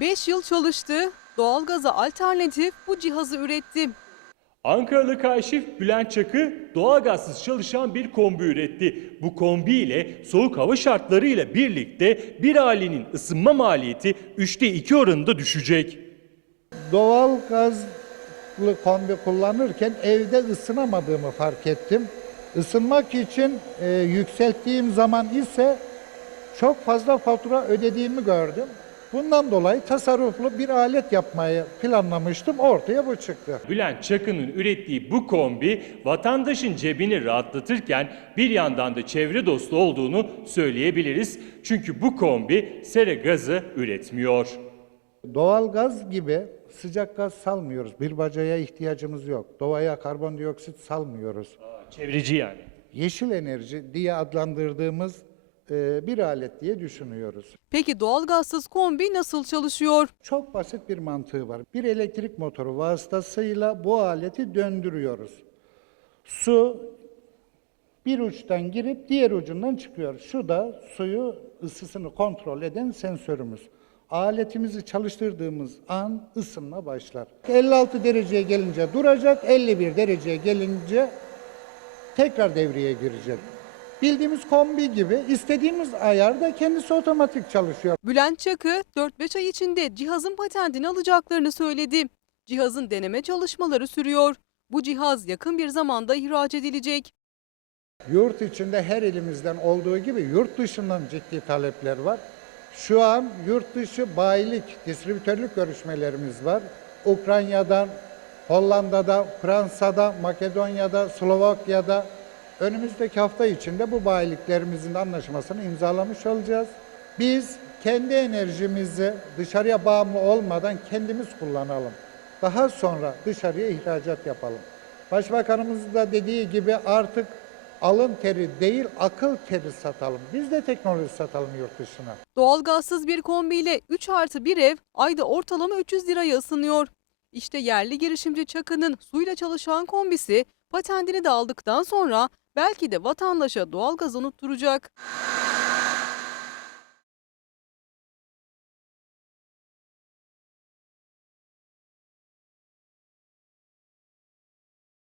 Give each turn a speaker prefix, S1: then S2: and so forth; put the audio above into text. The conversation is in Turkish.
S1: 5 yıl çalıştı. Doğalgaza alternatif bu cihazı üretti.
S2: Ankaralı kaşif Bülent Çakı doğalgazsız çalışan bir kombi üretti. Bu kombi ile soğuk hava şartlarıyla birlikte bir ailenin ısınma maliyeti 3'te 2 oranında düşecek.
S3: Doğal gazlı kombi kullanırken evde ısınamadığımı fark ettim. Isınmak için e, yükselttiğim zaman ise çok fazla fatura ödediğimi gördüm. Bundan dolayı tasarruflu bir alet yapmayı planlamıştım. Ortaya bu çıktı.
S2: Bülent Çakı'nın ürettiği bu kombi vatandaşın cebini rahatlatırken bir yandan da çevre dostu olduğunu söyleyebiliriz. Çünkü bu kombi sera gazı üretmiyor.
S3: Doğal gaz gibi sıcak gaz salmıyoruz. Bir bacaya ihtiyacımız yok. Doğaya karbondioksit salmıyoruz.
S2: Çevreci yani.
S3: Yeşil enerji diye adlandırdığımız bir alet diye düşünüyoruz.
S1: Peki doğalgazsız kombi nasıl çalışıyor?
S3: Çok basit bir mantığı var. Bir elektrik motoru vasıtasıyla bu aleti döndürüyoruz. Su bir uçtan girip diğer ucundan çıkıyor. Şu da suyu ısısını kontrol eden sensörümüz. Aletimizi çalıştırdığımız an ısınma başlar. 56 dereceye gelince duracak, 51 dereceye gelince tekrar devreye girecek. Bildiğimiz kombi gibi istediğimiz ayarda kendisi otomatik çalışıyor.
S1: Bülent Çakı 4-5 ay içinde cihazın patentini alacaklarını söyledi. Cihazın deneme çalışmaları sürüyor. Bu cihaz yakın bir zamanda ihraç edilecek.
S3: Yurt içinde her ilimizden olduğu gibi yurt dışından ciddi talepler var. Şu an yurt dışı bayilik, distribütörlük görüşmelerimiz var. Ukrayna'dan, Hollanda'da, Fransa'da, Makedonya'da, Slovakya'da önümüzdeki hafta içinde bu bayiliklerimizin anlaşmasını imzalamış olacağız. Biz kendi enerjimizi dışarıya bağımlı olmadan kendimiz kullanalım. Daha sonra dışarıya ihracat yapalım. Başbakanımız da dediği gibi artık alın teri değil akıl teri satalım. Biz de teknoloji satalım yurt dışına.
S1: Doğalgazsız bir kombiyle 3 artı bir ev ayda ortalama 300 liraya ısınıyor. İşte yerli girişimci Çakı'nın suyla çalışan kombisi patentini de aldıktan sonra belki de vatandaşa doğalgaz unutturacak.